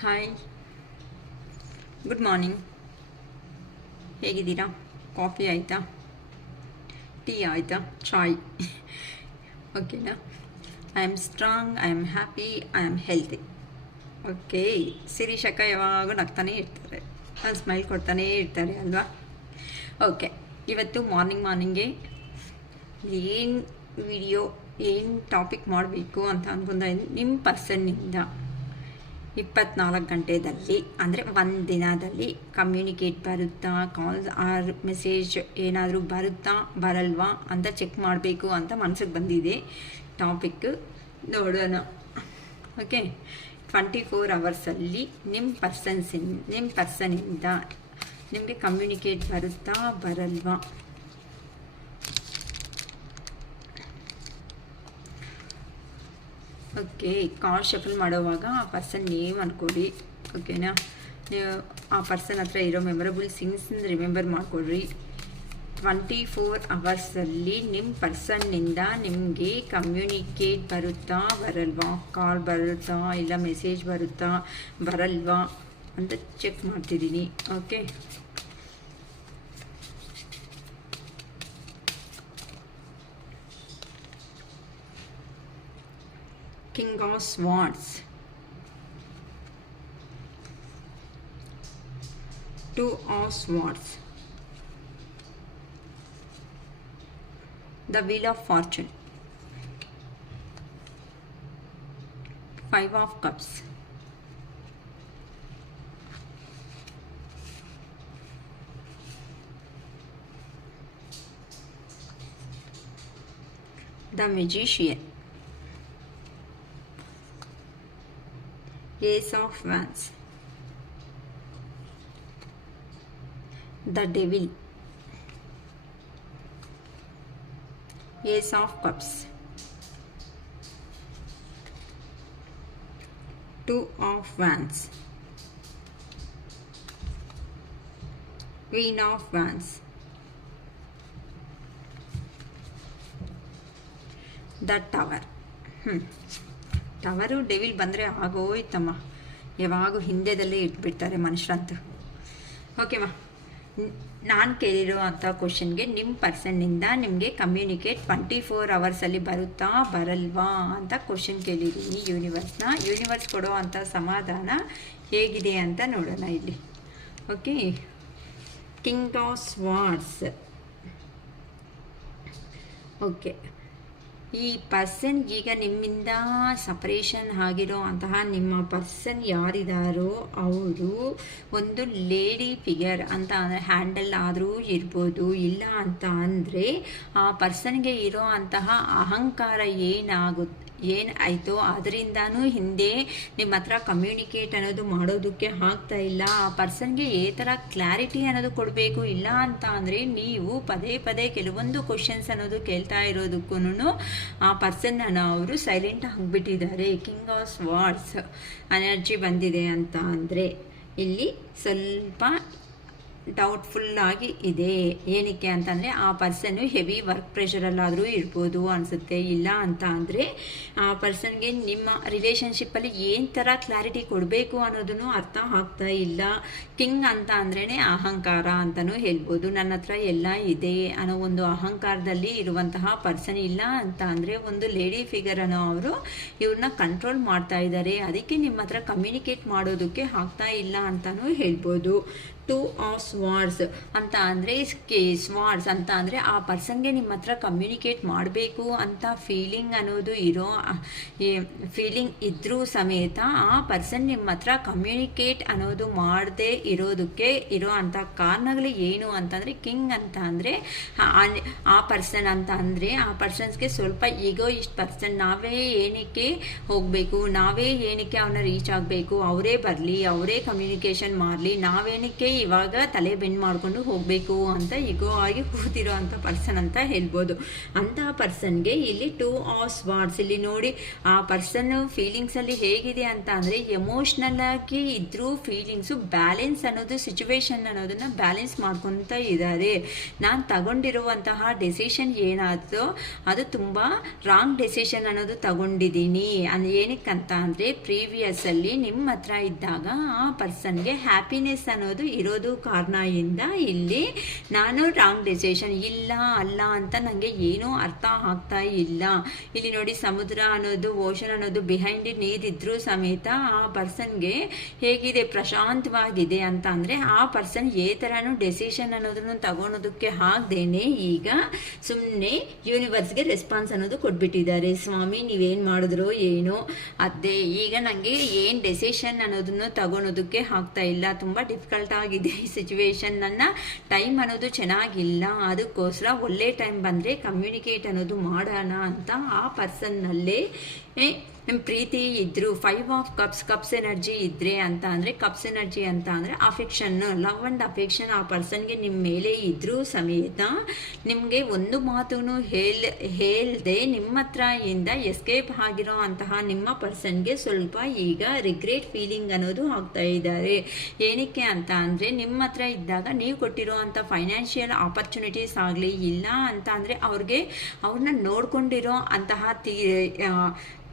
Hi, good morning. ಹೇಗಿದ್ದೀರಾ? Coffee ಆಯಿತಾ? Tea ಆಯಿತಾ? ಚಾಯ್ ಓಕೆನಾ? I am strong, I am happy, I am healthy. Okay, ಶಿರೀಷಕ್ಕ ಯಾವಾಗೂ ನಗ್ತಾನೇ ಇರ್ತಾರೆ, ಸ್ಮೈಲ್ ಕೊಡ್ತಾನೇ ಇರ್ತಾರೆ ಅಲ್ವಾ? ಓಕೆ, ಇವತ್ತು ಮಾರ್ನಿಂಗ್ಗೆ ಏನು ವಿಡಿಯೋ, ಏನು ಟಾಪಿಕ್ ಮಾಡಬೇಕು ಅಂತ ಅಂದ್ಕೊಂಡ್ರೆ, ನಿಮ್ಮ ಪರ್ಸನ್ನಿಂದ 24 ಗಂಟೆಯಲ್ಲಿ ಅಂದರೆ ಒಂದು ದಿನದಲ್ಲಿ ಕಮ್ಯುನಿಕೇಟ್ ಬರುತ್ತಾ, ಕಾಲ್ಸ್ ಆರ್ ಮೆಸೇಜ್ ಏನಾದರೂ ಬರುತ್ತಾ ಬರಲ್ವಾ ಅಂತ ಚೆಕ್ ಮಾಡಬೇಕು ಅಂತ ಮನಸ್ಸಿಗೆ ಬಂದಿದೆ. ಟಾಪಿಕ್ ನೋಡೋಣ. ಓಕೆ, 24 ಅವರ್ಸಲ್ಲಿ ನಿಮ್ಮ ಪರ್ಸನ್ನಿಂದ ನಿಮಗೆ ಕಮ್ಯುನಿಕೇಟ್ ಬರುತ್ತಾ ಬರಲ್ವಾ? ಓಕೆ, ಕಾರ್ಡ್ ಶಫಲ್ ಮಾಡೋವಾಗ ಆ ಪರ್ಸನ್ ನೇಮ್ ಅಂದ್ಕೊಡಿ. ಓಕೆನಾ? ನೀವು ಆ ಪರ್ಸನ್ ಹತ್ರ ಇರೋ ಮೆಮೊರಬಲ್ ಥಿಂಗ್ಸ್ ರಿಮೆಂಬರ್ ಮಾಡಿಕೊಡ್ರಿ. 24 ಅವರ್ಸಲ್ಲಿ ನಿಮ್ಮ ಪರ್ಸನ್ನಿಂದ ನಿಮಗೆ ಕಮ್ಯುನಿಕೇಟ್ ಬರುತ್ತಾ ಬರಲ್ವಾ, ಕಾಲ್ ಬರುತ್ತಾ ಇಲ್ಲ ಮೆಸೇಜ್ ಬರುತ್ತಾ ಬರಲ್ವಾ ಅಂತ ಚೆಕ್ ಮಾಡ್ತಿದ್ದೀನಿ. Okay, King of Swords, 2 of Swords, the Wheel of Fortune, 5 of Cups, the Magician, Ace of Wands, the Devil, Ace of Cups, 2 of Wands, Queen of Wands, the Tower. Tower devil ಬಂದರೆ ಆಗೋಯ್ತಮ್ಮ, ಯಾವಾಗೂ ಹಿಂದೆದಲ್ಲೇ ಇಟ್ಬಿಡ್ತಾರೆ ಮನುಷ್ಯರಂತೂ. ಓಕೆಮ್ಮ, ನಾನು ಕೇಳಿರೋ ಅಂಥ ಕ್ವಶನ್ಗೆ ನಿಮ್ಮ ಪರ್ಸನ್ನಿಂದ ನಿಮಗೆ communicate 24 ಅವರ್ಸಲ್ಲಿ ಬರುತ್ತಾ ಬರಲ್ವಾ ಅಂತ ಕ್ವಶನ್ ಕೇಳಿದ್ದೀನಿ ಯೂನಿವರ್ಸ್ ಕೊಡೋ ಅಂಥ ಸಮಾಧಾನ ಹೇಗಿದೆ ಅಂತ ನೋಡೋಣ ಇಲ್ಲಿ. Okay, king of swords. Okay, ಈ ಪರ್ಸನ್ ಈಗ ನಿಮ್ಮಿಂದ ಸಪರೇಷನ್ ಆಗಿರೋ ಅಂತಹ ನಿಮ್ಮ ಪರ್ಸನ್ ಯಾರಿದ್ದಾರೋ ಅವರು ಒಂದು ಲೇಡಿ ಫಿಗರ್ ಅಂತ ಅಂದರೆ ಹ್ಯಾಂಡಲ್ ಆದರೂ ಇರ್ಬೋದು, ಇಲ್ಲ ಅಂತ ಅಂದರೆ ಆ ಪರ್ಸನ್ಗೆ ಇರೋ ಅಂತಹ ಅಹಂಕಾರ ಏನಾಯಿತೋ ಅದರಿಂದನೂ ಹಿಂದೆ ನಿಮ್ಮ ಹತ್ರ ಕಮ್ಯುನಿಕೇಟ್ ಅನ್ನೋದು ಮಾಡೋದಕ್ಕೆ ಆಗ್ತಾ ಇಲ್ಲ. ಆ ಪರ್ಸನ್ಗೆ ಈ ಥರ ಕ್ಲಾರಿಟಿ ಅನ್ನೋದು ಕೊಡಬೇಕು, ಇಲ್ಲ ಅಂತ ಅಂದರೆ ನೀವು ಪದೇ ಕೆಲವೊಂದು ಕ್ವಶನ್ಸ್ ಅನ್ನೋದು ಕೇಳ್ತಾ ಇರೋದಕ್ಕೂ ಆ ಪರ್ಸನ್ನ ಅವರು ಸೈಲೆಂಟ್ ಆಗಿಬಿಟ್ಟಿದ್ದಾರೆ. ಕಿಂಗ್ ಆಫ್ ಸ್ವಾರ್ಡ್ಸ್ ಎನರ್ಜಿ ಬಂದಿದೆ ಅಂತ ಅಂದರೆ ಇಲ್ಲಿ ಸ್ವಲ್ಪ ಡೌಟ್ಫುಲ್ಲಾಗಿ ಇದೆ. ಏನಕ್ಕೆ ಅಂತಂದರೆ ಆ ಪರ್ಸನ್ನು ಹೆವಿ ವರ್ಕ್ ಪ್ರೆಷರಲ್ಲಾದರೂ ಇರ್ಬೋದು ಅನಿಸುತ್ತೆ, ಇಲ್ಲ ಅಂತ ಅಂದರೆ ಆ ಪರ್ಸನ್ಗೆ ನಿಮ್ಮ ರಿಲೇಷನ್ಶಿಪ್ಪಲ್ಲಿ ಏನು ಥರ ಕ್ಲಾರಿಟಿ ಕೊಡಬೇಕು ಅನ್ನೋದನ್ನು ಅರ್ಥ ಆಗ್ತಾ ಇಲ್ಲ. ಕಿಂಗ್ ಅಂತ ಅಂದ್ರೇ ಅಹಂಕಾರ ಅಂತಲೂ ಹೇಳ್ಬೋದು. ನನ್ನ ಹತ್ರ ಎಲ್ಲ ಇದೆ ಅನ್ನೋ ಒಂದು ಅಹಂಕಾರದಲ್ಲಿ ಇರುವಂತಹ ಪರ್ಸನ್, ಇಲ್ಲ ಅಂತ ಅಂದರೆ ಒಂದು ಲೇಡಿ ಫಿಗರನ್ನು ಅವರು ಇವ್ರನ್ನ ಕಂಟ್ರೋಲ್ ಮಾಡ್ತಾ ಇದ್ದಾರೆ. ಅದಕ್ಕೆ ನಿಮ್ಮ ಹತ್ರ ಕಮ್ಯುನಿಕೇಟ್ ಮಾಡೋದಕ್ಕೆ ಆಗ್ತಾ ಇಲ್ಲ ಅಂತಲೂ ಹೇಳ್ಬೋದು. 2 ಆಫ್ ಸ್ವಾರ್ಡ್ಸ್ ಅಂತ ಅಂದರೆ ಸ್ವಾರ್ಡ್ಸ್ ಅಂತ ಅಂದರೆ ಆ ಪರ್ಸನ್ಗೆ ನಿಮ್ಮ ಹತ್ರ ಕಮ್ಯುನಿಕೇಟ್ ಮಾಡಬೇಕು ಅಂತ ಫೀಲಿಂಗ್ ಅನ್ನೋದು ಫೀಲಿಂಗ್ ಇದ್ರೂ ಸಮೇತ ಆ ಪರ್ಸನ್ ನಿಮ್ಮ ಹತ್ರ ಕಮ್ಯುನಿಕೇಟ್ ಅನ್ನೋದು ಮಾಡದೇ ಇರೋದಕ್ಕೆ ಇರೋ ಅಂಥ ಕಾರಣಗಳು ಏನು ಅಂತಂದರೆ, ಕಿಂಗ್ ಅಂತ ಅಂದರೆ ಆ ಪರ್ಸನ್ ಅಂತ ಅಂದರೆ ಆ ಪರ್ಸನ್ಸ್ಗೆ ಸ್ವಲ್ಪ ಈಗೋಯಿಸ್ಟ್ ಪರ್ಸನ್. ನಾವೇ ಏನಕ್ಕೆ ಹೋಗಬೇಕು, ನಾವೇ ಏನಕ್ಕೆ ಅವನ್ನ ರೀಚ್ ಆಗಬೇಕು, ಅವರೇ ಬರಲಿ, ಅವರೇ ಕಮ್ಯುನಿಕೇಷನ್ ಮಾಡಲಿ, ನಾವೇನಕ್ಕೆ ಇವಾಗ ತಲೆ ಬೆಂಡ್ ಮಾಡಿಕೊಂಡು ಹೋಗಬೇಕು ಅಂತ ಈಗೋ ಆಗಿ ಕೂತಿರೋ ಅಂಥ ಪರ್ಸನ್ ಅಂತ ಹೇಳ್ಬೋದು. ಅಂತಹ ಪರ್ಸನ್ಗೆ ಇಲ್ಲಿ 2 ಆಫ್ ಸ್ವಾರ್ಡ್ಸ್. ಇಲ್ಲಿ ನೋಡಿ ಆ ಪರ್ಸನ್ ಫೀಲಿಂಗ್ಸಲ್ಲಿ ಹೇಗಿದೆ ಅಂತ ಅಂದರೆ ಎಮೋಷ್ನಲ್ ಆಗಿ ಇದ್ರೂ ಫೀಲಿಂಗ್ಸು ಬ್ಯಾಲೆನ್ಸ್ ಅನ್ನೋದು ಸಿಚುವೇಶನ್ ಅನ್ನೋದನ್ನು ಬ್ಯಾಲೆನ್ಸ್ ಮಾಡ್ಕೊತ ಇದ್ದಾರೆ. ನಾನು ತಗೊಂಡಿರುವಂತಹ ಡೆಸಿಷನ್ ಏನಾದರೂ ಅದು ತುಂಬ ರಾಂಗ್ ಡೆಸಿಷನ್ ಅನ್ನೋದು ತಗೊಂಡಿದ್ದೀನಿ. ಏನಕ್ಕಂತ ಅಂದರೆ ಪ್ರೀವಿಯಸ್ಸಲ್ಲಿ ನಿಮ್ಮ ಹತ್ರ ಇದ್ದಾಗ ಆ ಪರ್ಸನ್ಗೆ ಹ್ಯಾಪಿನೆಸ್ ಅನ್ನೋದು ಇರೋದು ಕಾರಣದಿಂದ ಇಲ್ಲಿ ನಾನು ರಾಂಗ್ ಡೆಸಿಷನ್ ಇಲ್ಲ ಅಲ್ಲ ಅಂತ ನನಗೆ ಏನೂ ಅರ್ಥ ಆಗ್ತಾ ಇಲ್ಲ. ಇಲ್ಲಿ ನೋಡಿ ಸಮುದ್ರ ಅನ್ನೋದು ಓಷನ್ ಅನ್ನೋದು ಬಿಹೈಂಡ್ ನೀರಿದ್ರೂ ಸಮೇತ ಆ ಪರ್ಸನ್ಗೆ ಹೇಗಿದೆ ಪ್ರಶಾಂತವಾಗಿದೆ ಅಂತ ಅಂದರೆ ಆ ಪರ್ಸನ್ ಥರನೂ ಡೆಸಿಷನ್ ಅನ್ನೋದನ್ನು ತಗೊಳೋದಕ್ಕೆ ಆಗದೇನೆ ಈಗ ಸುಮ್ಮನೆ ಯೂನಿವರ್ಸ್ಗೆ ರೆಸ್ಪಾನ್ಸ್ ಅನ್ನೋದು ಕೊಟ್ಬಿಟ್ಟಿದ್ದಾರೆ. ಸ್ವಾಮಿ ನೀವೇನು ಮಾಡಿದ್ರೋ ಏನೋ ಅದೇ ಈಗ ನನಗೆ ಏನು ಡೆಸಿಷನ್ ಅನ್ನೋದನ್ನು ತಗೊಳೋದಕ್ಕೆ ಆಗ್ತಾ ಇಲ್ಲ, ತುಂಬ ಡಿಫಿಕಲ್ಟ್ ಆಗಿದೆ ಈ ಸಿಚುವೇಶನ್, ನನ್ನ ಟೈಮ್ ಅನ್ನೋದು ಚೆನ್ನಾಗಿಲ್ಲ, ಅದಕ್ಕೋಸ್ಕರ ಒಳ್ಳೆ ಟೈಮ್ ಬಂದರೆ ಕಮ್ಯುನಿಕೇಟ್ ಅನ್ನೋದು ಮಾಡೋಣ ಅಂತ ಆ ಪರ್ಸನ್ನಲ್ಲೇ ಪ್ರೀತಿ ಇದ್ದರು. 5 ಆಫ್ ಕಪ್ಸ್ ಎನರ್ಜಿ ಇದ್ದರೆ ಅಂತ ಅಂದರೆ ಕಪ್ಸ್ ಎನರ್ಜಿ ಅಂತ ಅಂದರೆ ಅಫೆಕ್ಷನ್, ಲವ್ ಆ್ಯಂಡ್ ಅಫೆಕ್ಷನ್ ಆ ಪರ್ಸನ್ಗೆ ನಿಮ್ಮ ಮೇಲೆ ಇದ್ದರೂ ಸಮೇತ ನಿಮಗೆ ಒಂದು ಮಾತೂ ಹೇಳ್ದೆ ನಿಮ್ಮ ಹತ್ರ ಇಂದ ಎಸ್ಕೇಪ್ ಆಗಿರೋ ಅಂತಹ ನಿಮ್ಮ ಪರ್ಸನ್ಗೆ ಸ್ವಲ್ಪ ಈಗ ರಿಗ್ರೆಟ್ ಫೀಲಿಂಗ್ ಅನ್ನೋದು ಆಗ್ತಾ ಇದ್ದಾರೆ. ಏನಕ್ಕೆ ಅಂತ ಅಂದರೆ ನಿಮ್ಮ ಹತ್ರ ಇದ್ದಾಗ ನೀವು ಕೊಟ್ಟಿರೋ ಅಂಥ ಫೈನಾನ್ಷಿಯಲ್ ಆಪರ್ಚುನಿಟೀಸ್ ಆಗಲಿ ಇಲ್ಲ ಅಂತ ಅಂದರೆ ಅವ್ರನ್ನ ನೋಡ್ಕೊಂಡಿರೋ ಅಂತಹ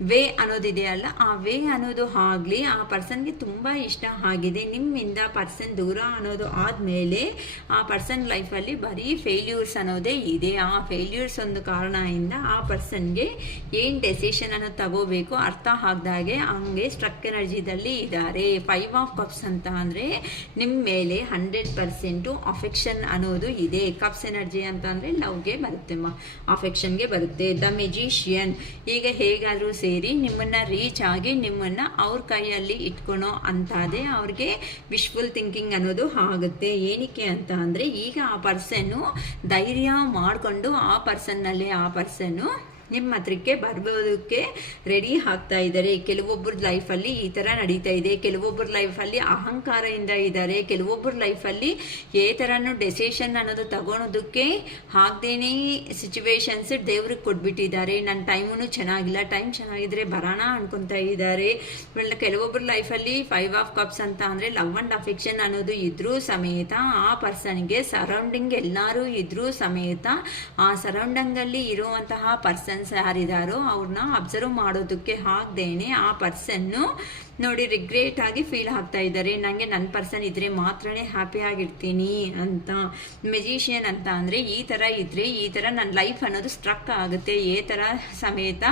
ವೇ ಅನ್ನೋದಿದೆಯಲ್ಲ ಆ ವೇ ಅನ್ನೋದು ಆಗಲಿ ಆ ಪರ್ಸನ್ಗೆ ತುಂಬ ಇಷ್ಟ ಆಗಿದೆ. ನಿಮ್ಮಿಂದ ಪರ್ಸನ್ ದೂರ ಅನ್ನೋದು ಆದಮೇಲೆ ಆ ಪರ್ಸನ್ ಲೈಫಲ್ಲಿ ಬರೀ ಫೇಲ್ಯೂರ್ಸ್ ಅನ್ನೋದೇ ಇದೆ. ಆ ಫೇಲ್ಯೂರ್ಸ್ ಒಂದು ಕಾರಣದಿಂದ ಆ ಪರ್ಸನ್ಗೆ ಏನು ಡೆಸಿಷನ್ ಅನ್ನೋದು ತಗೋಬೇಕು ಅರ್ಥ ಆಗ್ದಾಗೆ ಹಂಗೆ ಸ್ಟ್ರಕ್ ಎನರ್ಜಿದಲ್ಲಿ ಇದ್ದಾರೆ. 5 ಆಫ್ ಕಪ್ಸ್ ಅಂತ ಅಂದರೆ ನಿಮ್ಮ ಮೇಲೆ 100% ಅಫೆಕ್ಷನ್ ಅನ್ನೋದು ಇದೆ. ಕಪ್ಸ್ ಎನರ್ಜಿ ಅಂತ ಅಂದರೆ ಲವ್ಗೆ ಬರುತ್ತೆ, ಅಫೆಕ್ಷನ್ಗೆ ಬರುತ್ತೆ. ದ ಮೆಜಿಷಿಯನ್ ಈಗ ಹೇಗಾದರೂ ಸೇರಿ ನಿಮ್ಮನ್ನು ರೀಚ್ ಆಗಿ ನಿಮ್ಮನ್ನು ಅವ್ರ ಕೈಯಲ್ಲಿ ಇಟ್ಕೊಳೋ ಅಂತಾದೆ ಅವ್ರಿಗೆ ವಿಶ್ಫುಲ್ ಥಿಂಕಿಂಗ್ ಅನ್ನೋದು ಆಗುತ್ತೆ. ಏನಕ್ಕೆ ಅಂತ ಅಂದರೆ ಈಗ ಆ ಪರ್ಸನ್ನು ಧೈರ್ಯ ಮಾಡಿಕೊಂಡು ಆ ಪರ್ಸನ್ನು ನಿಮ್ಮ ಹತ್ರಕ್ಕೆ ಬರ್ಬೋದಕ್ಕೆ ರೆಡಿ ಆಗ್ತಾ ಇದ್ದಾರೆ. ಕೆಲವೊಬ್ಬರ ಲೈಫಲ್ಲಿ ಈ ಥರ ನಡೀತಾ ಇದೆ, ಕೆಲವೊಬ್ಬರ ಲೈಫಲ್ಲಿ ಅಹಂಕಾರದಿಂದ ಇದ್ದಾರೆ, ಕೆಲವೊಬ್ಬರ ಲೈಫಲ್ಲಿ ಥರನೂ ಡೆಸಿಷನ್ ಅನ್ನೋದು ತಗೊಳೋದಕ್ಕೆ ಆಗದೇನೆ ಸಿಚುವೇಶನ್ಸ್ ದೇವ್ರಿಗೆ ಕೊಟ್ಬಿಟ್ಟಿದ್ದಾರೆ. ನನ್ನ ಟೈಮೂ ಚೆನ್ನಾಗಿಲ್ಲ, ಟೈಮ್ ಚೆನ್ನಾಗಿದ್ರೆ ಬರೋಣ ಅನ್ಕೊತಾ ಇದ್ದಾರೆ. ಕೆಲವೊಬ್ಬರ ಲೈಫಲ್ಲಿ 5 ಆಫ್ ಕಪ್ಸ್ ಅಂತ ಅಂದರೆ ಲವ್ ಆ್ಯಂಡ್ ಅಫೆಕ್ಷನ್ ಅನ್ನೋದು ಇದ್ರೂ ಸಮೇತ ಆ ಪರ್ಸನ್ಗೆ ಸರೌಂಡಿಂಗ್ ಎಲ್ಲರೂ ಇದ್ರೂ ಸಮೇತ ಆ ಸರೌಂಡಿಂಗಲ್ಲಿ ಇರುವಂತಹ ಪರ್ಸನ್ಸ್ ಯಾರಿದ್ದಾರೋ ಅವ್ರನ್ನ ಅಬ್ಸರ್ವ್ ಮಾಡೋದಕ್ಕೆ ಆಗದೇನೆ ಆ ಪರ್ಸನ್ನು ನೋಡಿ ರಿಗ್ರೆಟ್ ಆಗಿ ಫೀಲ್ ಆಗ್ತಾ ಇದ್ದಾರೆ. ನನಗೆ ನನ್ನ ಪರ್ಸನ್ ಇದ್ರೆ ಮಾತ್ರನೇ ಹ್ಯಾಪಿ ಆಗಿರ್ತೀನಿ ಅಂತ. ಮೆಜಿಷಿಯನ್ ಅಂತ ಅಂದರೆ ಈ ಥರ ಇದ್ದರೆ ಈ ಥರ ನನ್ನ ಲೈಫ್ ಅನ್ನೋದು ಸ್ಟ್ರಕ್ ಆಗುತ್ತೆ. ಥರ ಸಮೇತ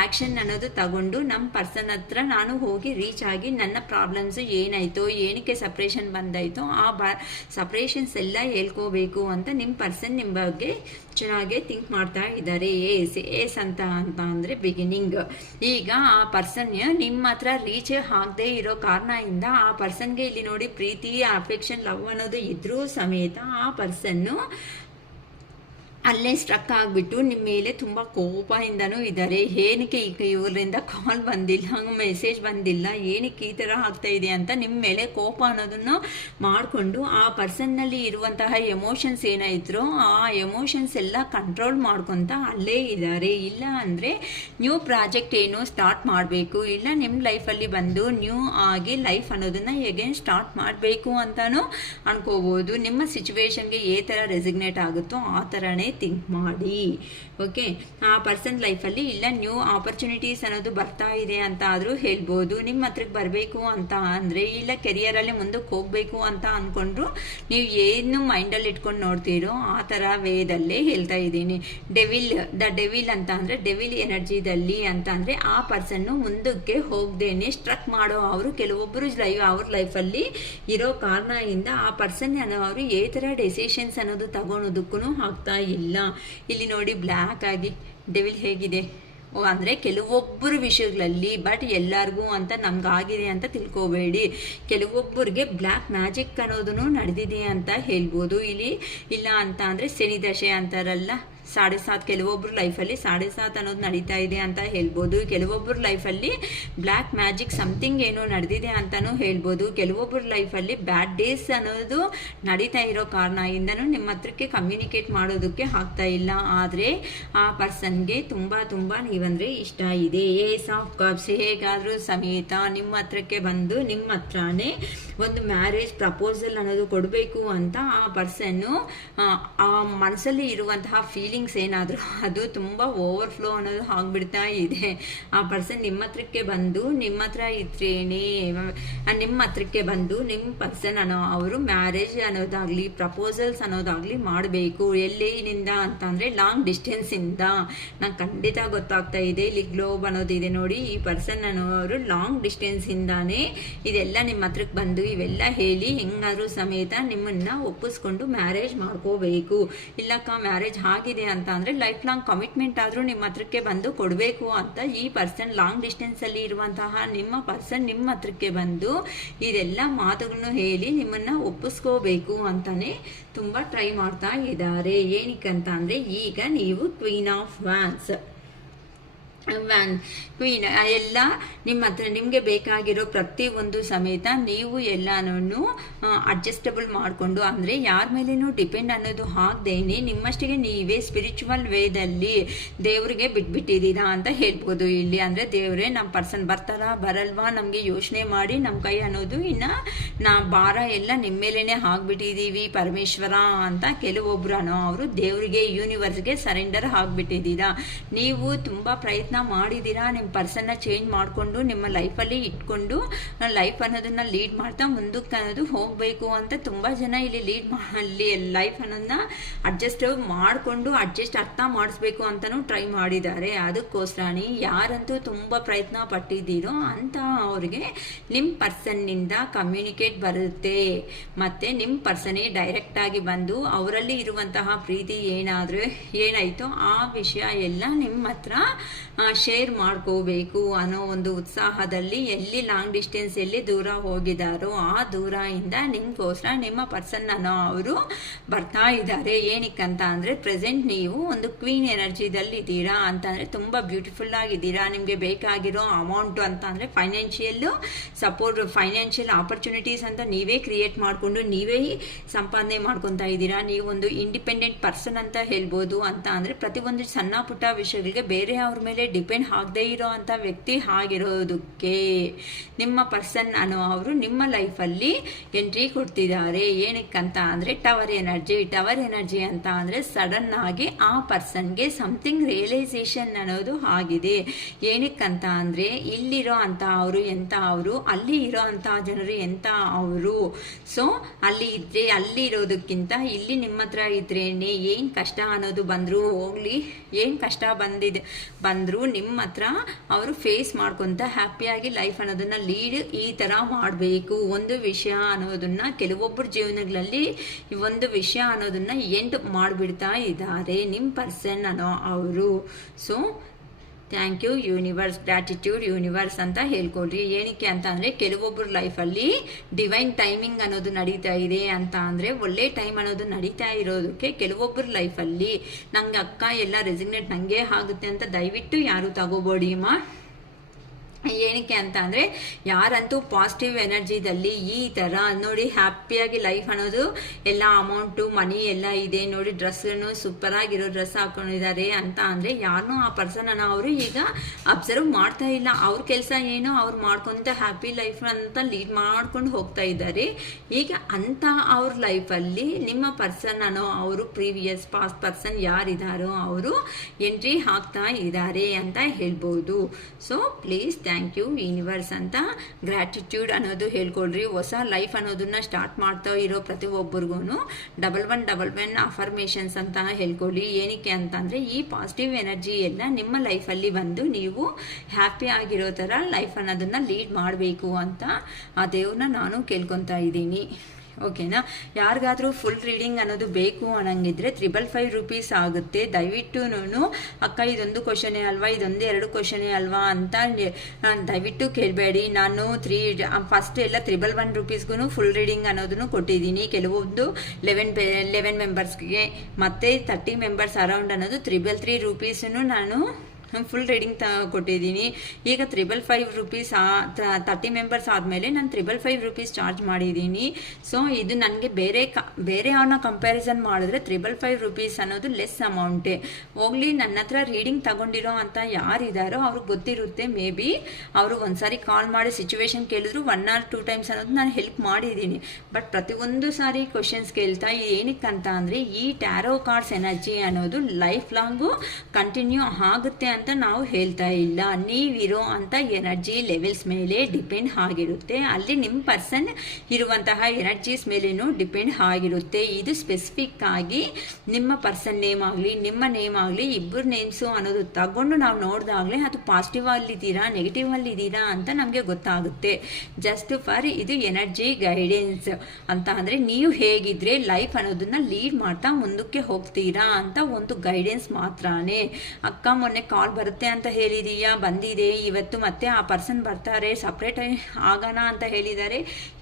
ಆ್ಯಕ್ಷನ್ ಅನ್ನೋದು ತಗೊಂಡು ನಮ್ಮ ಪರ್ಸನ್ ಹತ್ರ ನಾನು ಹೋಗಿ ರೀಚ್ ಆಗಿ ನನ್ನ ಪ್ರಾಬ್ಲಮ್ಸು ಏನಾಯಿತೋ ಏನಕ್ಕೆ ಸಪ್ರೇಷನ್ ಬಂದಾಯಿತೋ ಆ ಸಪ್ರೇಷನ್ಸ್ ಎಲ್ಲ ಹೇಳ್ಕೋಬೇಕು ಅಂತ ನಿಮ್ಮ ಪರ್ಸನ್ ನಿಮ್ಮ ಬಗ್ಗೆ ಚೆನ್ನಾಗೇ ಥಿಂಕ್ ಮಾಡ್ತಾ ಇದ್ದಾರೆ. ಏಸ್ ಅಂತ ಅಂದರೆ ಬಿಗಿನಿಂಗ್. ಈಗ ಆ ಪರ್ಸನ್ ನಿಮ್ಮ ಹತ್ರ ರೀಚ್ ಆಗದೆ ಇರೋ ಕಾರಣದಿಂದ ಆ ಪರ್ಸನ್ಗೆ ಇಲ್ಲಿ ನೋಡಿ ಪ್ರೀತಿ ಅಫೆಕ್ಷನ್ ಲವ್ ಅನ್ನೋದು ಇದ್ರೂ ಸಮೇತ ಆ ಪರ್ಸನ್ನು ಅಲ್ಲೇ ಸ್ಟ್ರಕ್ ಆಗಿಬಿಟ್ಟು ನಿಮ್ಮ ಮೇಲೆ ತುಂಬ ಕೋಪದಿಂದನೂ ಇದ್ದಾರೆ. ಏನಕ್ಕೆ ಈಗ ಇವರಿಂದ ಕಾಲ್ ಬಂದಿಲ್ಲ, ಮೆಸೇಜ್ ಬಂದಿಲ್ಲ, ಏನಕ್ಕೆ ಈ ಥರ ಆಗ್ತಾ ಇದೆ ಅಂತ ನಿಮ್ಮ ಮೇಲೆ ಕೋಪ ಅನ್ನೋದನ್ನು ಮಾಡಿಕೊಂಡು ಆ ಪರ್ಸನ್ನಲ್ಲಿ ಇರುವಂತಹ ಎಮೋಷನ್ಸ್ ಏನಾಯಿತರೋ ಆ ಎಮೋಷನ್ಸ್ ಎಲ್ಲ ಕಂಟ್ರೋಲ್ ಮಾಡ್ಕೊತ ಅಲ್ಲೇ ಇದ್ದಾರೆ. ಇಲ್ಲ ಅಂದರೆ ನ್ಯೂ ಪ್ರಾಜೆಕ್ಟ್ ಏನೋ ಸ್ಟಾರ್ಟ್ ಮಾಡಬೇಕು, ಇಲ್ಲ ನಿಮ್ಮ ಲೈಫಲ್ಲಿ ಬಂದು ನ್ಯೂ ಆಗಿ ಲೈಫ್ ಅನ್ನೋದನ್ನು ಎಗೇನ್ ಸ್ಟಾರ್ಟ್ ಮಾಡಬೇಕು ಅಂತಲೂ ಅನ್ಕೋಬೋದು. ನಿಮ್ಮ ಸಿಚುವೇಶನ್ಗೆ ಥರ ರೆಸಿಗ್ನೇಟ್ ಆಗುತ್ತೋ ಆ ಥರನೇ ಥಿಂಕ್ ಮಾಡಿ. ಓಕೆ, ಆ ಪರ್ಸನ್ ಲೈಫಲ್ಲಿ ಇಲ್ಲ ನ್ಯೂ ಆಪರ್ಚುನಿಟೀಸ್ ಅನ್ನೋದು ಬರ್ತಾ ಇದೆ ಅಂತ ಆದರೂ ಹೇಳ್ಬೋದು. ನಿಮ್ಮ ಹತ್ರಕ್ಕೆ ಬರಬೇಕು ಅಂತ ಅಂದರೆ ಇಲ್ಲ ಕೆರಿಯರಲ್ಲಿ ಮುಂದಕ್ಕೆ ಹೋಗಬೇಕು ಅಂತ ಅಂದ್ಕೊಂಡ್ರು ನೀವು ಏನು ಮೈಂಡಲ್ಲಿ ಇಟ್ಕೊಂಡು ನೋಡ್ತೀರೋ ಆ ಥರ ವೇದಲ್ಲೇ ಹೇಳ್ತಾ ಇದ್ದೀನಿ. ಡೆವಿಲ್ ಅಂತ ಅಂದರೆ ಡೆವಿಲ್ ಎನರ್ಜಿದಲ್ಲಿ ಅಂತ ಅಂದರೆ ಆ ಪರ್ಸನ್ನು ಮುಂದಕ್ಕೆ ಹೋಗದೇನೆ ಸ್ಟ್ರಕ್ ಮಾಡೋ ಅವರು ಕೆಲವೊಬ್ಬರು ಅವ್ರ ಲೈಫಲ್ಲಿ ಇರೋ ಕಾರಣದಿಂದ ಆ ಪರ್ಸನ್ ಅನ್ನೋರು ಥರ ಡೆಸಿಷನ್ಸ್ ಅನ್ನೋದು ತಗೊಳೋದಕ್ಕೂ ಆಗ್ತಾ ಇಲ್ಲ. ಇಲ್ಲಿ ನೋಡಿ ಬ್ಲ್ಯಾಕ್ ಆಗಿ ಡೆವಿಲ್ ಹೇಗಿದೆ ಅಂದರೆ ಕೆಲವೊಬ್ಬರು ವಿಷಯಗಳಲ್ಲಿ, ಬಟ್ ಎಲ್ಲರಿಗೂ ಅಂತ ನಮಗಾಗಿದೆ ಅಂತ ತಿಳ್ಕೊಬೇಡಿ. ಕೆಲವೊಬ್ಬರಿಗೆ ಬ್ಲ್ಯಾಕ್ ಮ್ಯಾಜಿಕ್ ಅನ್ನೋದನ್ನು ನಡೆದಿದೆ ಅಂತ ಹೇಳ್ಬೋದು. ಇಲ್ಲಿ ಇಲ್ಲ ಅಂತ ಅಂದರೆ ಶನಿ ದಶೆ ಅಂತಾರಲ್ಲ, 7.5 ಕೆಲವೊಬ್ಬರು ಲೈಫಲ್ಲಿ 7.5 ಅನ್ನೋದು ನಡೀತಾ ಇದೆ ಅಂತ ಹೇಳ್ಬೋದು. ಕೆಲವೊಬ್ಬರು ಲೈಫಲ್ಲಿ ಬ್ಲ್ಯಾಕ್ ಮ್ಯಾಜಿಕ್ ಸಮಥಿಂಗ್ ಏನೋ ನಡೆದಿದೆ ಅಂತಲೂ ಹೇಳ್ಬೋದು. ಕೆಲವೊಬ್ಬರ ಲೈಫಲ್ಲಿ ಬ್ಯಾಡ್ ಡೇಸ್ ಅನ್ನೋದು ನಡೀತಾ ಇರೋ ಕಾರಣದಿಂದನೂ ನಿಮ್ಮ ಹತ್ರಕ್ಕೆ ಕಮ್ಯುನಿಕೇಟ್ ಮಾಡೋದಕ್ಕೆ ಆಗ್ತಾ ಇಲ್ಲ. ಆದರೆ ಆ ಪರ್ಸನ್ಗೆ ತುಂಬ ನೀವಂದರೆ ಇಷ್ಟ ಇದೆ. ಏಸ್ ಆಫ್ ಕಪ್ಸ್ ಹೇಗಾದರೂ ಸಮೇತ ನಿಮ್ಮ ಹತ್ರಕ್ಕೆ ಬಂದು ನಿಮ್ಮ ಹತ್ರನೇ ಒಂದು ಮ್ಯಾರೇಜ್ ಪ್ರಪೋಸಲ್ ಅನ್ನೋದು ಕೊಡಬೇಕು ಅಂತ ಆ ಪರ್ಸನ್ನು ಆ ಮನಸ್ಸಲ್ಲಿ ಇರುವಂತಹ ಫೀಲಿಂಗ್ಸ್ ಏನಾದರೂ ಅದು ತುಂಬ ಓವರ್ಫ್ಲೋ ಅನ್ನೋದು ಆಗಿಬಿಡ್ತಾ ಇದೆ. ಆ ಪರ್ಸನ್ ನಿಮ್ಮ ಹತ್ರಕ್ಕೆ ಬಂದು ನಿಮ್ಮ ಹತ್ರ ಇದ್ರೇನೆ ನಿಮ್ಮ ಹತ್ರಕ್ಕೆ ಬಂದು ನಿಮ್ಮ ಪರ್ಸನ್ ಅವರು ಮ್ಯಾರೇಜ್ ಅನ್ನೋದಾಗಲಿ ಪ್ರಪೋಸಲ್ಸ್ ಅನ್ನೋದಾಗಲಿ ಮಾಡಬೇಕು. ಎಲ್ಲಿನಿಂದ ಅಂತಂದರೆ ಲಾಂಗ್ ಡಿಸ್ಟೆನ್ಸಿಂದ. ನಂಗೆ ಖಂಡಿತ ಗೊತ್ತಾಗ್ತಾ ಇದೆ, ಇಲ್ಲಿ ಗ್ಲೋಬ್ ಅನ್ನೋದಿದೆ ನೋಡಿ. ಈ ಪರ್ಸನ್ ಅನ್ನೋರು ಲಾಂಗ್ ಡಿಸ್ಟೆನ್ಸಿಂದಾನೇ ಇದೆಲ್ಲ ನಿಮ್ಮ ಹತ್ರಕ್ಕೆ ಬಂದು ಇವೆಲ್ಲ ಹೇಳಿ ಹೆಂಗಾದ್ರೂ ಸಮೇತ ನಿಮ್ಮನ್ನು ಒಪ್ಪಿಸ್ಕೊಂಡು ಮ್ಯಾರೇಜ್ ಮಾಡ್ಕೋಬೇಕು. ಇಲ್ಲಕ್ಕ ಮ್ಯಾರೇಜ್ ಆಗಿದೆ ಅಂತ ಅಂದರೆ ಲೈಫ್ ಲಾಂಗ್ ಕಮಿಟ್ಮೆಂಟ್ ಆದರೂ ನಿಮ್ಮ ಹತ್ರಕ್ಕೆ ಬಂದು ಕೊಡಬೇಕು ಅಂತ ಈ ಪರ್ಸನ್ ಲಾಂಗ್ ಡಿಸ್ಟೆನ್ಸಲ್ಲಿ ಇರುವಂತಹ ನಿಮ್ಮ ಪರ್ಸನ್ ನಿಮ್ಮ ಹತ್ರಕ್ಕೆ ಬಂದು ಇದೆಲ್ಲ ಮಾತುಗಳನ್ನು ಹೇಳಿ ನಿಮ್ಮನ್ನು ಒಪ್ಪಿಸ್ಕೋಬೇಕು ಅಂತಲೇ ತುಂಬ ಟ್ರೈ ಮಾಡ್ತಾ ಇದ್ದಾರೆ. ಏನಕ್ಕಂತ ಅಂದರೆ ಈಗ ನೀವು ಕ್ವೀನ್ ಆಫ್ ವ್ಯಾನ್ಸ್ ಕ್ವೀನ್ ಎಲ್ಲ ನಿಮ್ಮ ಹತ್ರ ನಿಮಗೆ ಬೇಕಾಗಿರೋ ಪ್ರತಿಯೊಂದು ಸಮೇತ ನೀವು ಎಲ್ಲನೂ ಅಡ್ಜಸ್ಟಬಲ್ ಮಾಡಿಕೊಂಡು, ಅಂದರೆ ಯಾರ ಮೇಲೇನೂ ಡಿಪೆಂಡ್ ಅನ್ನೋದು ಆಗದೇನೆ ನಿಮ್ಮಷ್ಟಿಗೆ ನೀವೇ ಸ್ಪಿರಿಚುವಲ್ ವೇದಲ್ಲಿ ದೇವರಿಗೆ ಬಿಟ್ಬಿಟ್ಟಿದ್ದೀರಾ ಅಂತ ಹೇಳ್ಬೋದು. ಇಲ್ಲಿ ಅಂದರೆ ದೇವರೇ ನಮ್ಮ ಪರ್ಸನ್ ಬರ್ತಾರಾ ಬರಲ್ವಾ ನಮಗೆ ಯೋಚನೆ ಮಾಡಿ ನಮ್ಮ ಕೈ ಅನ್ನೋದು ಇನ್ನು ಭಾರ ಎಲ್ಲ ನಿಮ್ಮ ಮೇಲೇ ಆಗಿಬಿಟ್ಟಿದ್ದೀವಿ ಪರಮೇಶ್ವರ ಅಂತ ಕೆಲವೊಬ್ಬರು ಅವರು ದೇವರಿಗೆ ಯೂನಿವರ್ಸ್ಗೆ ಸರೆಂಡರ್ ಆಗಿಬಿಟ್ಟಿದ್ದೀರಾ. ನೀವು ತುಂಬ ಪ್ರಯತ್ನ ಮಾಡಿದ್ದೀರಾ ನಿಮ್ಮ ಪರ್ಸನ್ನ ಚೇಂಜ್ ಮಾಡಿಕೊಂಡು ನಿಮ್ಮ ಲೈಫಲ್ಲಿ ಇಟ್ಕೊಂಡು ಲೈಫ್ ಅನ್ನೋದನ್ನ ಲೀಡ್ ಮಾಡ್ತಾ ಮುಂದಕ್ಕೆ ಅನ್ನೋದು ಹೋಗಬೇಕು ಅಂತ ತುಂಬ ಜನ ಇಲ್ಲಿ ಲೈಫ್ ಅನ್ನೋದನ್ನ ಅಡ್ಜಸ್ಟ್ ಮಾಡಿಕೊಂಡು ಅರ್ಥ ಮಾಡಿಸ್ಬೇಕು ಅಂತಲೂ ಟ್ರೈ ಮಾಡಿದ್ದಾರೆ. ಅದಕ್ಕೋಸ್ಕರನೇ ಯಾರಂತೂ ತುಂಬ ಪ್ರಯತ್ನ ಪಟ್ಟಿದ್ದೀರೋ ಅಂತ ಅವ್ರಿಗೆ ನಿಮ್ಮ ಪರ್ಸನ್ನಿಂದ ಕಮ್ಯುನಿಕೇಟ್ ಬರುತ್ತೆ. ಮತ್ತು ನಿಮ್ಮ ಪರ್ಸನೇ ಡೈರೆಕ್ಟಾಗಿ ಬಂದು ಅವರಲ್ಲಿ ಇರುವಂತಹ ಪ್ರೀತಿ ಏನಾಯಿತೋ ಆ ವಿಷಯ ಎಲ್ಲ ನಿಮ್ಮ ಹತ್ರ ಶೇರ್ ಮಾಡ್ಕೋಬೇಕು ಅನ್ನೋ ಒಂದು ಉತ್ಸಾಹದಲ್ಲಿ ಎಲ್ಲಿ ಲಾಂಗ್ ಡಿಸ್ಟೆನ್ಸ್ ಎಲ್ಲಿ ದೂರ ಹೋಗಿದ್ದಾರೋ ಆ ದೂರದಿಂದ ನಿಮಗೋಸ್ಕರ ನಿಮ್ಮ ಪರ್ಸನ್ ಅವರು ಬರ್ತಾ ಇದ್ದಾರೆ. ಏನಕ್ಕಂತ ಅಂದರೆ ಪ್ರೆಸೆಂಟ್ ನೀವು ಒಂದು ಕ್ವೀನ್ ಎನರ್ಜಿದಲ್ಲಿ ಇದ್ದೀರಾ ಅಂತಂದರೆ ತುಂಬ ಬ್ಯೂಟಿಫುಲ್ ಆಗಿದ್ದೀರಾ. ನಿಮಗೆ ಬೇಕಾಗಿರೋ ಅಮೌಂಟು ಅಂತ ಅಂದರೆ ಫೈನಾನ್ಷಿಯಲ್ಲು ಸಪೋರ್ಟ್, ಫೈನಾನ್ಷಿಯಲ್ ಆಪರ್ಚುನಿಟೀಸ್ ಅಂತ ನೀವೇ ಕ್ರಿಯೇಟ್ ಮಾಡಿಕೊಂಡು ನೀವೇ ಸಂಪಾದನೆ ಮಾಡ್ಕೊತಾ ಇದ್ದೀರಾ. ನೀವೊಂದು ಇಂಡಿಪೆಂಡೆಂಟ್ ಪರ್ಸನ್ ಅಂತ ಹೇಳ್ಬೋದು. ಅಂತ ಅಂದರೆ ಪ್ರತಿಯೊಂದು ಸಣ್ಣ ಪುಟ್ಟ ವಿಷಯಗಳಿಗೆ ಬೇರೆ ಅವ್ರ ಮೇಲೆ ಡಿಪೆಂಡ್ ಆಗದೆ ಇರೋ ಅಂಥ ವ್ಯಕ್ತಿ ಆಗಿರೋದಕ್ಕೆ ನಿಮ್ಮ ಪರ್ಸನ್ ಅವರು ನಿಮ್ಮ ಲೈಫಲ್ಲಿ ಎಂಟ್ರಿ ಕೊಡ್ತಿದ್ದಾರೆ. ಏನಕ್ಕಂತ ಅಂದರೆ ಟವರ್ ಎನರ್ಜಿ ಅಂತ ಅಂದರೆ ಸಡನ್ ಆಗಿ ಆ ಪರ್ಸನ್ಗೆ ಸಮಥಿಂಗ್ ರಿಯಲೈಸೇಷನ್ ಅನ್ನೋದು ಆಗಿದೆ. ಏನಕ್ಕಂತ ಅಂದರೆ ಇಲ್ಲಿರೋ ಅಂಥ ಅವರು ಎಂಥ ಅವರು, ಅಲ್ಲಿ ಇರೋ ಅಂಥ ಜನರು ಎಂಥ ಅವರು. ಸೊ ಅಲ್ಲಿ ಇದ್ರೆ ಅಲ್ಲಿ ಇರೋದಕ್ಕಿಂತ ಇಲ್ಲಿ ನಿಮ್ಮ ಹತ್ರ ಇದ್ರೇನೆ ಏನು ಕಷ್ಟ ಅನ್ನೋದು ಬಂದರೂ ಹೋಗ್ಲಿ, ಏನು ಕಷ್ಟ ಬಂದರೂ ನಿಮ್ಮ ಹತ್ರ ಅವರು ಫೇಸ್ ಮಾಡ್ಕೊತ ಹ್ಯಾಪಿಯಾಗಿ ಲೈಫ್ ಅನ್ನೋದನ್ನ ಲೀಡ್ ಈ ಥರ ಮಾಡಬೇಕು. ಒಂದು ವಿಷಯ ಅನ್ನೋದನ್ನ ಕೆಲವೊಬ್ಬರ ಜೀವನಗಳಲ್ಲಿ ಒಂದು ವಿಷಯ ಅನ್ನೋದನ್ನ ಎಂಡ್ ಮಾಡಿಬಿಡ್ತಾ ಇದ್ದಾರೆ ನಿಮ್ಮ ಪರ್ಸನ್ ಅವರು. So thank you universe, gratitude universe ಅಂತ ಹೇಳ್ಕೊಳ್ರಿ. ಏನಕ್ಕೆ ಅಂತ ಅಂದರೆ ಕೆಲವೊಬ್ಬರ ಲೈಫಲ್ಲಿ ಡಿವೈನ್ ಟೈಮಿಂಗ್ ಅನ್ನೋದು ನಡೀತಾ ಇದೆ ಅಂತ ಅಂದರೆ ಒಳ್ಳೆ ಟೈಮ್ ಅನ್ನೋದು ನಡೀತಾ ಇರೋದಕ್ಕೆ ಕೆಲವೊಬ್ಬರ ಲೈಫಲ್ಲಿ ನಂಗೆ ಅಕ್ಕ ಎಲ್ಲ ರೆಸಿಗ್ನೇಟ್ ನನಗೆ ಆಗುತ್ತೆ ಅಂತ ದಯವಿಟ್ಟು ಯಾರು ತಗೋಬೋಡಿಮ್ಮ. ಏನಕ್ಕೆ ಅಂತ ಅಂದರೆ ಯಾರಂತೂ ಪಾಸಿಟಿವ್ ಎನರ್ಜಿದಲ್ಲಿ ಈ ಥರ ನೋಡಿ ಹ್ಯಾಪಿಯಾಗಿ ಲೈಫ್ ಅನ್ನೋದು ಎಲ್ಲ ಅಮೌಂಟು ಮನಿ ಎಲ್ಲ ಇದೆ ನೋಡಿ, ಡ್ರೆಸ್ಸನ್ನು ಸೂಪರಾಗಿರೋ ಡ್ರೆಸ್ ಹಾಕೊಂಡಿದ್ದಾರೆ ಅಂತ ಅಂದರೆ ಯಾರನ್ನೂ ಆ ಪರ್ಸನ್ ಅವರು ಈಗ ಅಬ್ಸರ್ವ್ ಮಾಡ್ತಾ ಇಲ್ಲ. ಅವ್ರ ಕೆಲಸ ಏನೋ ಅವ್ರು ಮಾಡ್ಕೊತ ಹ್ಯಾಪಿ ಲೈಫ್ ಅಂತ ಲೀಡ್ ಮಾಡ್ಕೊಂಡು ಹೋಗ್ತಾ ಇದ್ದಾರೆ. ಈಗ ಅಂಥ ಅವ್ರ ಲೈಫಲ್ಲಿ ನಿಮ್ಮ ಪರ್ಸನ್ ಅವರು ಪ್ರೀವಿಯಸ್ ಪಾಸ್ಟ್ ಪರ್ಸನ್ ಯಾರಿದ್ದಾರೋ ಅವರು ಎಂಟ್ರಿ ಹಾಕ್ತಾ ಇದ್ದಾರೆ ಅಂತ ಹೇಳ್ಬೋದು. So please thank you universe ಅಂತ ಗ್ರ್ಯಾಟಿಟ್ಯೂಡ್ ಅನ್ನೋದು ಹೇಳ್ಕೊಳ್ರಿ. ಹೊಸ ಲೈಫ್ ಅನ್ನೋದನ್ನ ಸ್ಟಾರ್ಟ್ ಮಾಡ್ತಾ ಇರೋ ಪ್ರತಿಯೊಬ್ಬರಿಗೂ 1111 ಅಫರ್ಮೇಷನ್ಸ್ ಅಂತ ಹೇಳ್ಕೊಳ್ಳಿ. ಏನಕ್ಕೆ ಅಂತಂದರೆ ಈ ಪಾಸಿಟಿವ್ ಎನರ್ಜಿ ಎಲ್ಲ ನಿಮ್ಮ ಲೈಫಲ್ಲಿ ಬಂದು ನೀವು ಹ್ಯಾಪಿ ಆಗಿರೋ ಥರ ಲೈಫ್ ಅನ್ನೋದನ್ನ ಲೀಡ್ ಮಾಡಬೇಕು ಅಂತ ಆ ದೇವ್ರನ್ನ ನಾನು ಕೇಳ್ಕೊತಾ ಇದ್ದೀನಿ. ಓಕೆನಾ. ಯಾರಿಗಾದರೂ ಫುಲ್ ರೀಡಿಂಗ್ ಅನ್ನೋದು ಬೇಕು ಅನ್ನಂಗಿದ್ರೆ 555 ರೂಪೀಸ್ ಆಗುತ್ತೆ. ದಯವಿಟ್ಟು ಅಕ್ಕ ಇದೊಂದು ಕ್ವಶನೇ ಅಲ್ವಾ, ಇದೊಂದು 2 ಕ್ವಶನೇ ಅಲ್ವಾ ಅಂತ ದಯವಿಟ್ಟು ಕೇಳಬೇಡಿ. ನಾನು ಫಸ್ಟ್ ಎಲ್ಲ 111 ರೂಪೀಸ್ಗೂ ಫುಲ್ ರೀಡಿಂಗ್ ಅನ್ನೋದನ್ನು ಕೊಟ್ಟಿದ್ದೀನಿ. ಕೆಲವೊಂದು 11 ಮೆಂಬರ್ಸ್ಗೆ ಮತ್ತು 30 ಮೆಂಬರ್ಸ್ ಅರೌಂಡ್ ಅನ್ನೋದು 333 ರೂಪೀಸನ್ನು ನಾನು ಫುಲ್ ರೀಡಿಂಗ್ ಕೊಟ್ಟಿದ್ದೀನಿ. ಈಗ 555 ರೂಪೀಸ್ 30 ಮೆಂಬರ್ಸ್ ಆದಮೇಲೆ ನಾನು 555 ರೂಪೀಸ್ ಚಾರ್ಜ್ ಮಾಡಿದ್ದೀನಿ. ಸೊ ಇದು ನನಗೆ ಬೇರೆ ಅವನ್ನ ಕಂಪ್ಯಾರಿಸನ್ ಮಾಡಿದ್ರೆ 555 ರೂಪೀಸ್ ಅನ್ನೋದು ಲೆಸ್ ಅಮೌಂಟೇ. ಹೋಗ್ಲಿ, ನನ್ನ ಹತ್ರ ರೀಡಿಂಗ್ ತಗೊಂಡಿರೋ ಅಂತ ಯಾರಿದ್ದಾರೋ ಅವ್ರಿಗೆ ಗೊತ್ತಿರುತ್ತೆ. ಮೇ ಬಿ ಅವರು ಒಂದ್ಸಾರಿ ಕಾಲ್ ಮಾಡಿ ಸಿಚುವೇಶನ್ ಕೇಳಿದ್ರು 1 or 2 ಟೈಮ್ಸ್ ಅನ್ನೋದು ನಾನು ಹೆಲ್ಪ್ ಮಾಡಿದ್ದೀನಿ. ಬಟ್ ಪ್ರತಿಯೊಂದು ಸಾರಿ ಕ್ವಶನ್ಸ್ ಕೇಳ್ತಾ ಏನಕ್ಕಂತ ಅಂದರೆ ಈ ಟ್ಯಾರೋ ಕಾರ್ಡ್ಸ್ ಎನರ್ಜಿ ಅನ್ನೋದು ಲೈಫ್ ಲಾಂಗು ಕಂಟಿನ್ಯೂ ಆಗುತ್ತೆ ಅಂತ ನಾವು ಹೇಳ್ತಾ ಇಲ್ಲ. ನೀವಿರೋ ಅಂತ ಎನರ್ಜಿ ಲೆವೆಲ್ಸ್ ಮೇಲೆ ಡಿಪೆಂಡ್ ಆಗಿರುತ್ತೆ. ಅಲ್ಲಿ ನಿಮ್ಮ ಪರ್ಸನ್ ಇರುವಂತಹ ಎನರ್ಜೀಸ್ ಮೇಲೇನೂ ಡಿಪೆಂಡ್ ಆಗಿರುತ್ತೆ. ಇದು ಸ್ಪೆಸಿಫಿಕ್ ಆಗಿ ನಿಮ್ಮ ಪರ್ಸನ್ ನೇಮ್ ಆಗಲಿ ನಿಮ್ಮ ನೇಮ್ ಆಗಲಿ ಇಬ್ಬರು ನೇಮ್ಸು ಅನ್ನೋದು ತಗೊಂಡು ನಾವು ನೋಡಿದಾಗಲೇ ಅದು ಪಾಸಿಟಿವ್ ಅಲ್ಲಿದ್ದೀರಾ ನೆಗೆಟಿವ್ ಅಲ್ಲಿದ್ದೀರಾ ಅಂತ ನಮಗೆ ಗೊತ್ತಾಗುತ್ತೆ. ಜಸ್ಟ್ ಫಾರ್ ಇದು ಎನರ್ಜಿ ಗೈಡೆನ್ಸ್ ಅಂತ ಅಂದರೆ ನೀವು ಹೇಗಿದ್ರೆ ಲೈಫ್ ಅನ್ನೋದನ್ನ ಲೀಡ್ ಮಾಡ್ತಾ ಮುಂದಕ್ಕೆ ಹೋಗ್ತೀರಾ ಅಂತ ಒಂದು ಗೈಡೆನ್ಸ್ ಮಾತ್ರನೇ. ಅಕ್ಕ ಮೊನ್ನೆ ಕಾಲ್ ಬರುತ್ತೆ ಅಂತ ಹೇಳಿದೀಯಾ, ಬಂದಿದೆ, ಇವತ್ತು ಮತ್ತೆ ಆ ಪರ್ಸನ್ ಬರ್ತಾರೆ, ಸಪ್ರೇಟ್ ಆಗೋಣ ಅಂತ ಹೇಳಿದ್ದಾರೆ.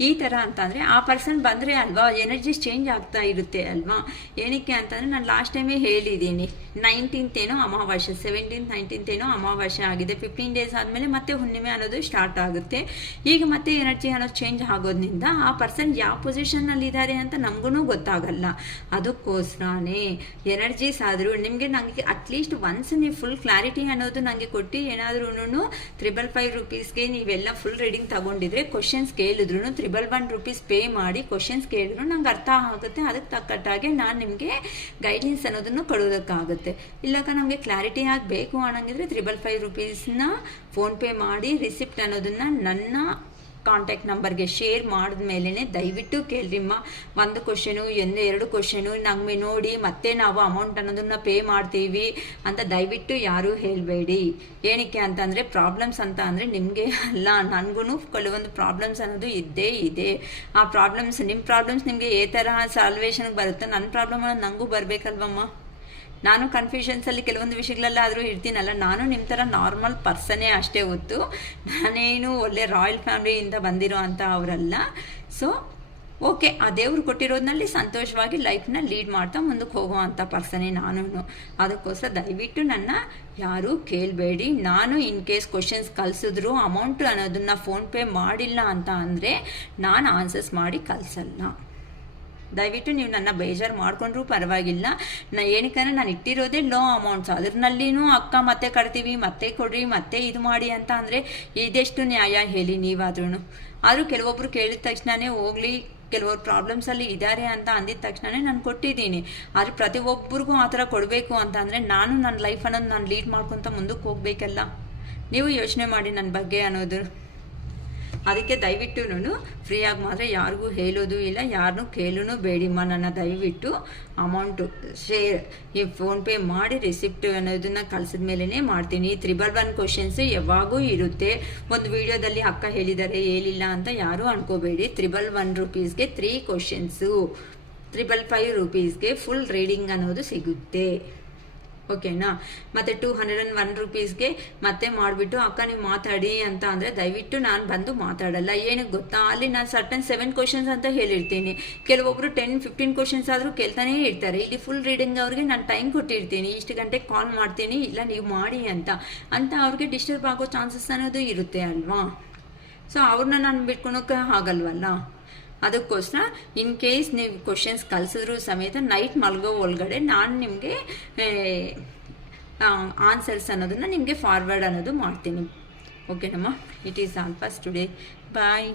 ಈ ಥರ ಅಂತಂದರೆ ಆ ಪರ್ಸನ್ ಬಂದರೆ ಅಲ್ವಾ ಎನರ್ಜೀಸ್ ಚೇಂಜ್ ಆಗ್ತಾ ಇರುತ್ತೆ ಅಲ್ವಾ. ಏನಕ್ಕೆ ಅಂತಂದರೆ ನಾನು ಲಾಸ್ಟ್ ಟೈಮೇ ಹೇಳಿದ್ದೀನಿ, 19th ಏನೋ ಅಮಾವಾಸ್ಯೆ, 17th 19th ಏನೋ ಅಮಾವಾಸ್ಯೆ ಆಗಿದೆ. 15 ಡೇಸ್ ಆದಮೇಲೆ ಮತ್ತೆ ಹುಣ್ಣಿಮೆ ಅನ್ನೋದು ಸ್ಟಾರ್ಟ್ ಆಗುತ್ತೆ. ಈಗ ಮತ್ತೆ ಎನರ್ಜಿ ಅನ್ನೋದು ಚೇಂಜ್ ಆಗೋದ್ರಿಂದ ಆ ಪರ್ಸನ್ ಯಾವ ಪೊಸಿಷನ್ನಲ್ಲಿದ್ದಾರೆ ಅಂತ ನಮಗೂ ಗೊತ್ತಾಗಲ್ಲ. ಅದಕ್ಕೋಸ್ಕರನೇ ಎನರ್ಜೀಸ್ ಆದರೂ ನನಗೆ ಅಟ್ಲೀಸ್ಟ್ ಒನ್ಸ್ ನೀವು ಫುಲ್ ಕ್ಲಾರಿಟಿ ಅನ್ನೋದು ನನಗೆ ಕೊಟ್ಟು ಏನಾದ್ರೂ 555 ರೂಪೀಸ್ಗೆ ನೀವೆಲ್ಲ ಫುಲ್ ರೀಡಿಂಗ್ ತಗೊಂಡಿದ್ರೆ ಕ್ವಶನ್ಸ್ ಕೇಳಿದ್ರು 111 ರೂಪೀಸ್ ಪೇ ಮಾಡಿ ಕ್ವಶನ್ಸ್ ಕೇಳಿದ್ರು ನಂಗೆ ಅರ್ಥ ಆಗುತ್ತೆ. ಅದಕ್ಕೆ ತಕ್ಕಟ್ಟಾಗೆ ನಾನು ನಿಮಗೆ ಗೈಡೆನ್ಸ್ ಅನ್ನೋದನ್ನು ಕೊಡೋದಕ್ಕಾಗುತ್ತೆ. ಇಲ್ಲಕ ನಮಗೆ ಕ್ಲಾರಿಟಿ ಆಗಬೇಕು ಅನ್ನಂಗಿದ್ರೆ 555 ರೂಪೀಸ್ನ ಫೋನ್ಪೇ ಮಾಡಿ ರಿಸಿಪ್ಟ್ ಅನ್ನೋದನ್ನು ನನ್ನ ಕಾಂಟ್ಯಾಕ್ಟ್ ನಂಬರ್ಗೆ ಶೇರ್ ಮಾಡಿದ್ಮೇಲೆ ದಯವಿಟ್ಟು ಕೇಳ್ರಿಮ್ಮ. 1 ಕ್ವಶನು 2 ಕ್ವಶನು ನಮಗೆ ನೋಡಿ ಮತ್ತೆ ನಾವು ಅಮೌಂಟ್ ಅನ್ನೋದನ್ನ ಪೇ ಮಾಡ್ತೀವಿ ಅಂತ ದಯವಿಟ್ಟು ಯಾರೂ ಹೇಳಬೇಡಿ. ಏನಕ್ಕೆ ಅಂತಂದರೆ ಪ್ರಾಬ್ಲಮ್ಸ್ ಅಂತ ಅಂದರೆ ನಿಮಗೆ ಅಲ್ಲ, ನನಗೂ ಕೆಲವೊಂದು ಪ್ರಾಬ್ಲಮ್ಸ್ ಅನ್ನೋದು ಇದ್ದೇ ಇದೆ. ಆ ಪ್ರಾಬ್ಲಮ್ಸ್ ನಿಮ್ಮ ಪ್ರಾಬ್ಲಮ್ಸ್ ನಿಮಗೆ ಏ ಥರ ಸಾಲ್ವೇಷನ್ಗೆ ಬರುತ್ತೋ ನನ್ನ ಪ್ರಾಬ್ಲಮ್ ಅನ್ನೋದು ನನಗೂ ಬರಬೇಕಲ್ವಮ್ಮ. ನಾನು ಕನ್ಫ್ಯೂಷನ್ಸಲ್ಲಿ ಕೆಲವೊಂದು ವಿಷಯಗಳಲ್ಲಾದರೂ ಇರ್ತೀನಲ್ಲ, ನಾನು ನಿಮ್ಮ ಥರ ನಾರ್ಮಲ್ ಪರ್ಸನ್ನೇ ಅಷ್ಟೇ ಹೊತ್ತು ನಾನೇನು ಒಳ್ಳೆ ರಾಯಲ್ ಫ್ಯಾಮಿಲಿಯಿಂದ ಬಂದಿರೋ ಅಂತ ಅವರಲ್ಲ. ಸೊ ಓಕೆ, ಆ ದೇವ್ರು ಕೊಟ್ಟಿರೋದ್ರಲ್ಲಿ ಸಂತೋಷವಾಗಿ ಲೈಫ್ನ ಲೀಡ್ ಮಾಡ್ತಾ ಮುಂದಕ್ಕೆ ಹೋಗುವಂಥ ಪರ್ಸನೇ ನಾನು. ಅದಕ್ಕೋಸ್ಕರ ದಯವಿಟ್ಟು ನನ್ನ ಯಾರೂ ಕೇಳಬೇಡಿ. ನಾನು ಇನ್ ಕೇಸ್ ಕ್ವಶನ್ಸ್ ಕಳಿಸಿದ್ರು ಅಮೌಂಟ್ ಅನ್ನೋದನ್ನು ಫೋನ್ಪೇ ಮಾಡಿಲ್ಲ ಅಂತ ಅಂದರೆ ನಾನು ಆನ್ಸರ್ಸ್ ಮಾಡಿ ಕಳಿಸಲ್ಲ. ದಯವಿಟ್ಟು ನೀವು ನನ್ನ ಬೇಜಾರು ಮಾಡ್ಕೊಂಡ್ರೂ ಪರವಾಗಿಲ್ಲ. ಏನಕ್ಕಂದ್ರೆ ನಾನು ಇಟ್ಟಿರೋದೇ ಲೋ ಅಮೌಂಟ್ಸ್, ಅದರಲ್ಲಿನೂ ಅಕ್ಕ ಮತ್ತೆ ಕಟ್ತೀವಿ ಮತ್ತೆ ಕೊಡ್ರಿ ಮತ್ತೆ ಇದು ಮಾಡಿ ಅಂತ ಅಂದರೆ ಇದೆಷ್ಟು ನ್ಯಾಯ ಹೇಳಿ ನೀವಾದ್ರೂ. ಆದರೂ ಕೆಲವೊಬ್ಬರು ಕೇಳಿದ ತಕ್ಷಣವೇ ಹೋಗಲಿ ಕೆಲವರು ಪ್ರಾಬ್ಲಮ್ಸಲ್ಲಿ ಇದ್ದಾರೆ ಅಂತ ಅಂದಿದ ತಕ್ಷಣವೇ ನಾನು ಕೊಟ್ಟಿದ್ದೀನಿ. ಆದರೆ ಪ್ರತಿಯೊಬ್ಬರಿಗೂ ಆ ಥರ ಕೊಡಬೇಕು ಅಂತ ಅಂದರೆ ನಾನು ನನ್ನ ಲೈಫ್ ಅನ್ನೋದು ನಾನು ಲೀಡ್ ಮಾಡ್ಕೊತ ಮುಂದಕ್ಕೆ ಹೋಗಬೇಕಲ್ಲ. ನೀವು ಯೋಚನೆ ಮಾಡಿ ನನ್ನ ಬಗ್ಗೆ ಅನ್ನೋದು. ಅದಕ್ಕೆ ದಯವಿಟ್ಟು ಫ್ರೀಯಾಗಿ ಮಾತ್ರ ಯಾರಿಗೂ ಹೇಳೋದು ಇಲ್ಲ, ಯಾರನ್ನೂ ಕೇಳೂ ಬೇಡಿಮ್ಮ. ನನ್ನ ದಯವಿಟ್ಟು ಅಮೌಂಟು ಶೇರ್ ಈ ಫೋನ್ಪೇ ಮಾಡಿ ರಿಸಿಪ್ಟ್ ಅನ್ನೋದನ್ನು ಕಳಿಸಿದ ಮೇಲೇ ಮಾಡ್ತೀನಿ. 111 ಕ್ವಶನ್ಸ್ ಯಾವಾಗೂ ಇರುತ್ತೆ. ಒಂದು ವಿಡಿಯೋದಲ್ಲಿ ಅಕ್ಕ ಹೇಳಿದ್ದಾರೆ ಹೇಳಿಲ್ಲ ಅಂತ ಯಾರೂ ಅನ್ಕೋಬೇಡಿ. 111 ರೂಪೀಸ್ಗೆ 3 ಕ್ವಶನ್ಸು, 555 ರೂಪೀಸ್ಗೆ ಫುಲ್ ರೀಡಿಂಗ್ ಅನ್ನೋದು ಸಿಗುತ್ತೆ. ಓಕೆನಾ. ಮತ್ತು 201 ರೂಪೀಸ್ಗೆ ಮತ್ತೆ ಮಾಡಿಬಿಟ್ಟು ಅಕ್ಕ ನೀವು ಮಾತಾಡಿ ಅಂತ ಅಂದರೆ ದಯವಿಟ್ಟು ನಾನು ಬಂದು ಮಾತಾಡಲ್ಲ. ಏನಕ್ಕೆ ಗೊತ್ತಾ, ಅಲ್ಲಿ ನಾನು ಸರ್ಟನ್ 7 ಕ್ವಶನ್ಸ್ ಅಂತ ಹೇಳಿರ್ತೀನಿ. ಕೆಲವೊಬ್ಬರು 10-15 ಕ್ವಶನ್ಸ್ ಆದರೂ ಕೇಳ್ತಾನೇ ಇರ್ತಾರೆ. ಇಲ್ಲಿ ಫುಲ್ ರೀಡಿಂಗ್ ಅವ್ರಿಗೆ ನಾನು ಟೈಮ್ ಕೊಟ್ಟಿರ್ತೀನಿ, ಇಷ್ಟು ಗಂಟೆಗೆ ಕಾಲ್ ಮಾಡ್ತೀನಿ, ಇಲ್ಲ ನೀವು ಮಾಡಿ ಅಂತ ಅವ್ರಿಗೆ ಡಿಸ್ಟರ್ಬ್ ಆಗೋ ಚಾನ್ಸಸ್ ಅನ್ನೋದು ಇರುತ್ತೆ ಅಲ್ವಾ. ಸೊ ಅವ್ರನ್ನ ನಾನು ಬಿಟ್ಕೊಳಕ್ಕೆ ಆಗಲ್ವಲ್ಲ. ಅದಕ್ಕೋಸ್ಕರ ಇನ್ ಕೇಸ್ ನೀವು ಕ್ವಶನ್ಸ್ ಕಳಿಸಿದ್ರು ಸಮೇತ ನೈಟ್ ಮಲ್ಗೋ ಒಳಗಡೆ ನಾನು ನಿಮಗೆ ಆನ್ಸರ್ಸ್ ಅನ್ನೋದನ್ನು ನಿಮಗೆ ಫಾರ್ವರ್ಡ್ ಅನ್ನೋದು ಮಾಡ್ತೀನಿ. ಓಕೆನಮ್ಮ. It is all for today. Bye.